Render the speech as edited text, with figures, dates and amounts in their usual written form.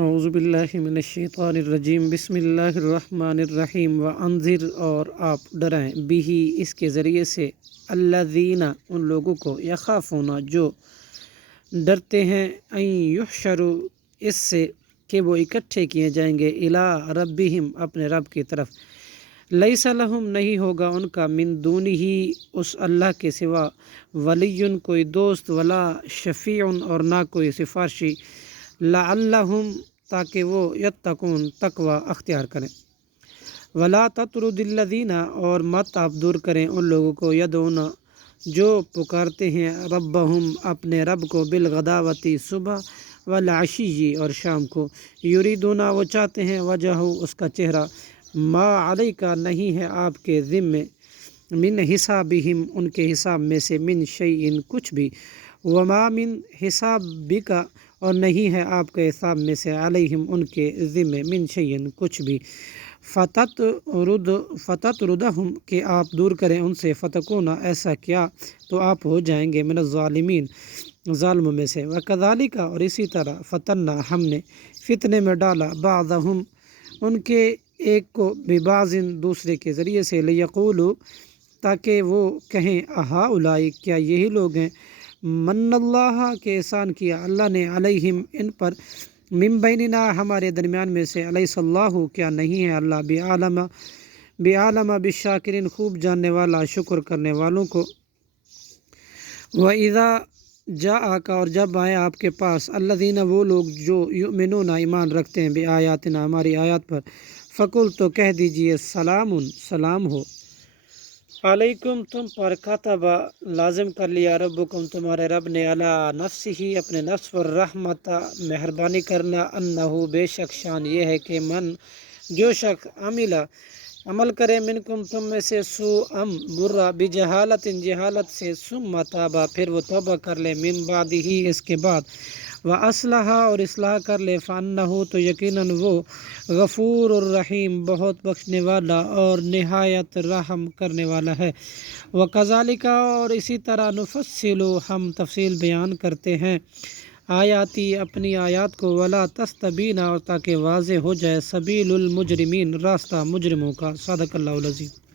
اعوذ باللہ من الشیطان الرجیم بسم اللہ الرحمن الرحیم وانذر اور آپ ڈرائیں بھی اس کے ذریعے سے الذین ان لوگوں کو یخافون جو ڈرتے ہیں ان یحشروا اس سے کہ وہ اکٹھے کیے جائیں گے الی ربہم اپنے رب کی طرف لیس لہم نہیں ہوگا ان کا من دونہ اس اللہ کے سوا ولی کوئی دوست ولا شفیع اور نہ کوئی سفارشی لعلہم تاکہ وہ یتقون تقوی اختیار کریں ولا تطرد الذین اور مت آپ دور کریں ان لوگوں کو یدعون جو پکارتے ہیں ربہم اپنے رب کو بالغداوتی صبح والعشی اور شام کو یریدون وہ چاہتے ہیں وجہ اس کا چہرہ ما علیکہ نہیں ہے آپ کے ذمے من حسابہم ان کے حساب میں سے من شیئن کچھ بھی وما من حسابک اور نہیں ہے آپ کے حساب میں سے علیہم ان کے ذمے من شیئن کچھ بھی فتطردہم کہ آپ دور کریں ان سے فتکون ایسا کیا تو آپ ہو جائیں گے من الظالمین ظالموں میں سے وکذالک اور اسی طرح فتنا ہم نے فتنے میں ڈالا بعضہم ان کے ایک کو ببعض دوسرے کے ذریعے سے لیقولوا تاکہ وہ کہیں اہؤلاء کیا یہی لوگ ہیں من اللہ کے احسان کیا اللہ نے علیہم ان پر من بیننا ہمارے درمیان میں سے علیہ اللہ کیا نہیں ہے اللہ بعالم بالشاکرین خوب جاننے والا شکر کرنے والوں کو وَإِذَا جاءَكَ اور جب آئے آپ کے پاس الذین وہ لوگ جو یؤمنون ایمان رکھتے ہیں بآیاتنا ہماری آیات پر فقل تو کہہ دیجئے سلام ہو علیکم تم پر کتبہ لازم کر لیا ربکم تمہارے رب نے علی نفسہ اپنے نفس پر رحمت مہربانی کرنا انہو بے شک شان یہ ہے کہ من جو شخص عمل کرے منکم تم میں سے سوءم برا بجہالت جہالت سے ثم تابا پھر وہ توبہ کر لے من بعدہ اس کے بعد وَأَصْلَحَ اور اصلاح کر لے فَأَنَّهُ تو یقیناً وہ غفور الرحیم بہت بخشنے والا اور نہایت رحم کرنے والا ہے وَكَذَلِكَ اور اسی طرح نُفَصِّلُ ہم تفصیل بیان کرتے ہیں آیاتی اپنی آیات کو ولا تستبین اور تاکہ واضح ہو جائے سبیل المجرمین راستہ مجرموں کا صدق اللہ العظیم